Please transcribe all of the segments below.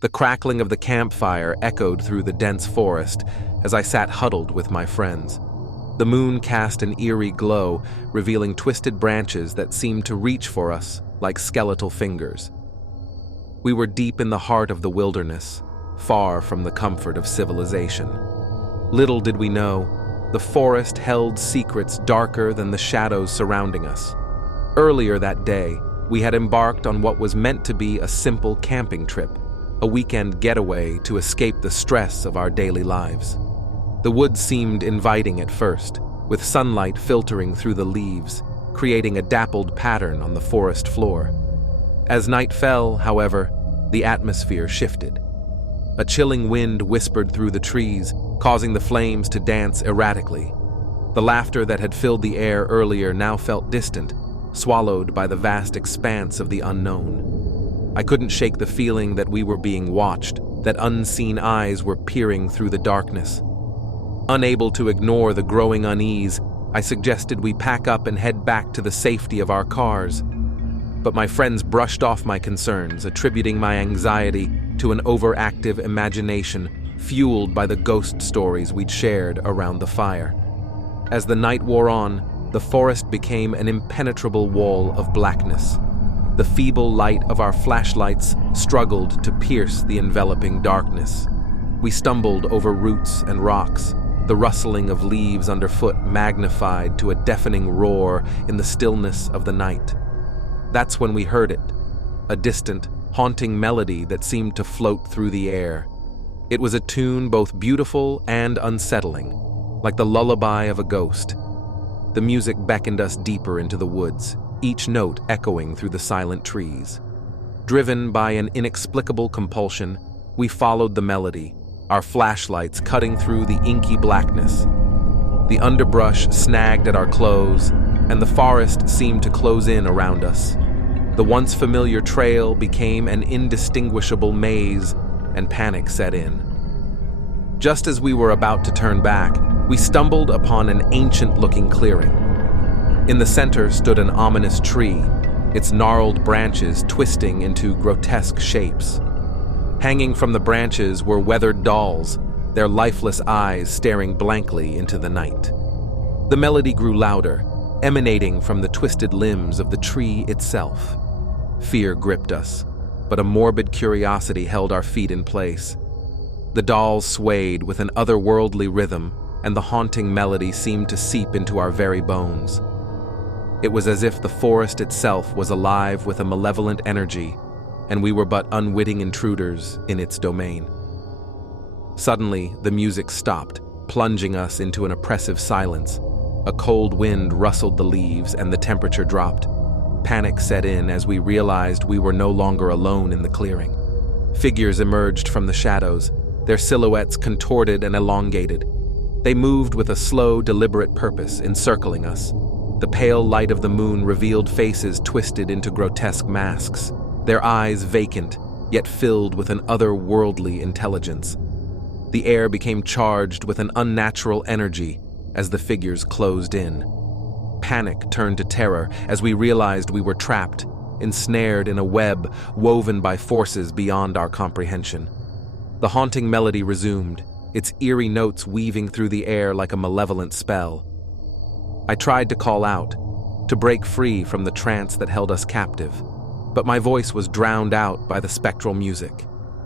The crackling of the campfire echoed through the dense forest as I sat huddled with my friends. The moon cast an eerie glow, revealing twisted branches that seemed to reach for us like skeletal fingers. We were deep in the heart of the wilderness, far from the comfort of civilization. Little did we know, the forest held secrets darker than the shadows surrounding us. Earlier that day, we had embarked on what was meant to be a simple camping trip, a weekend getaway to escape the stress of our daily lives. The woods seemed inviting at first, with sunlight filtering through the leaves, creating a dappled pattern on the forest floor. As night fell, however, the atmosphere shifted. A chilling wind whispered through the trees, causing the flames to dance erratically. The laughter that had filled the air earlier now felt distant, swallowed by the vast expanse of the unknown. I couldn't shake the feeling that we were being watched, that unseen eyes were peering through the darkness. Unable to ignore the growing unease, I suggested we pack up and head back to the safety of our cars. But my friends brushed off my concerns, attributing my anxiety to an overactive imagination fueled by the ghost stories we'd shared around the fire. As the night wore on, the forest became an impenetrable wall of blackness. The feeble light of our flashlights struggled to pierce the enveloping darkness. We stumbled over roots and rocks, the rustling of leaves underfoot magnified to a deafening roar in the stillness of the night. That's when we heard it, a distant, haunting melody that seemed to float through the air. It was a tune both beautiful and unsettling, like the lullaby of a ghost. The music beckoned us deeper into the woods, each note echoing through the silent trees. Driven by an inexplicable compulsion, we followed the melody, our flashlights cutting through the inky blackness. The underbrush snagged at our clothes, and the forest seemed to close in around us. The once familiar trail became an indistinguishable maze, and panic set in. Just as we were about to turn back, we stumbled upon an ancient-looking clearing. In the center stood an ominous tree, its gnarled branches twisting into grotesque shapes. Hanging from the branches were weathered dolls, their lifeless eyes staring blankly into the night. The melody grew louder, emanating from the twisted limbs of the tree itself. Fear gripped us, but a morbid curiosity held our feet in place. The dolls swayed with an otherworldly rhythm, and the haunting melody seemed to seep into our very bones. It was as if the forest itself was alive with a malevolent energy, and we were but unwitting intruders in its domain. Suddenly, the music stopped, plunging us into an oppressive silence. A cold wind rustled the leaves and the temperature dropped. Panic set in as we realized we were no longer alone in the clearing. Figures emerged from the shadows, their silhouettes contorted and elongated. They moved with a slow, deliberate purpose, encircling us. The pale light of the moon revealed faces twisted into grotesque masks, their eyes vacant, yet filled with an otherworldly intelligence. The air became charged with an unnatural energy as the figures closed in. Panic turned to terror as we realized we were trapped, ensnared in a web woven by forces beyond our comprehension. The haunting melody resumed, its eerie notes weaving through the air like a malevolent spell. I tried to call out, to break free from the trance that held us captive, but my voice was drowned out by the spectral music.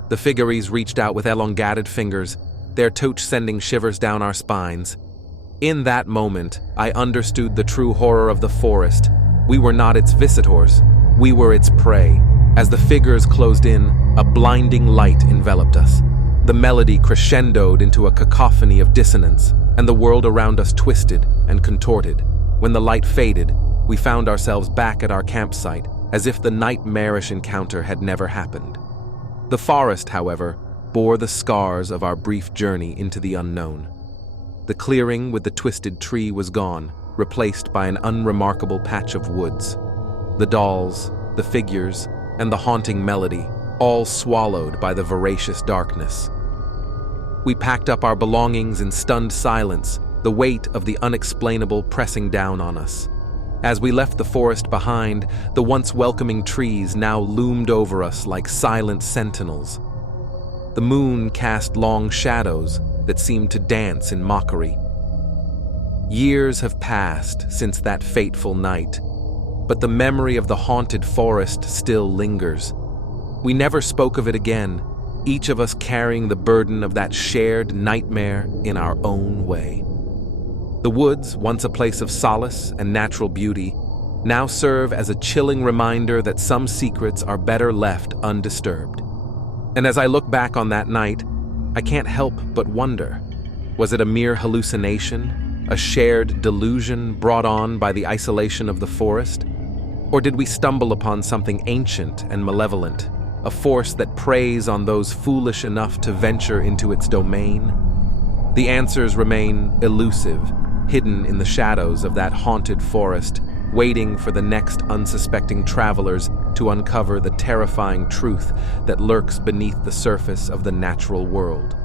The figures reached out with elongated fingers, their touch sending shivers down our spines. In that moment, I understood the true horror of the forest. We were not its visitors, we were its prey. As the figures closed in, a blinding light enveloped us. The melody crescendoed into a cacophony of dissonance, and the world around us twisted and contorted. When the light faded, we found ourselves back at our campsite, as if the nightmarish encounter had never happened. The forest, however, bore the scars of our brief journey into the unknown. The clearing with the twisted tree was gone, replaced by an unremarkable patch of woods. The dolls, the figures, and the haunting melody, all swallowed by the voracious darkness. We packed up our belongings in stunned silence, the weight of the unexplainable pressing down on us. As we left the forest behind, the once welcoming trees now loomed over us like silent sentinels. The moon cast long shadows that seemed to dance in mockery. Years have passed since that fateful night, but the memory of the haunted forest still lingers. We never spoke of it again, each of us carrying the burden of that shared nightmare in our own way. The woods, once a place of solace and natural beauty, now serve as a chilling reminder that some secrets are better left undisturbed. And as I look back on that night, I can't help but wonder, was it a mere hallucination, a shared delusion brought on by the isolation of the forest? Or did we stumble upon something ancient and malevolent, a force that preys on those foolish enough to venture into its domain? The answers remain elusive, hidden in the shadows of that haunted forest, waiting for the next unsuspecting travelers to uncover the terrifying truth that lurks beneath the surface of the natural world.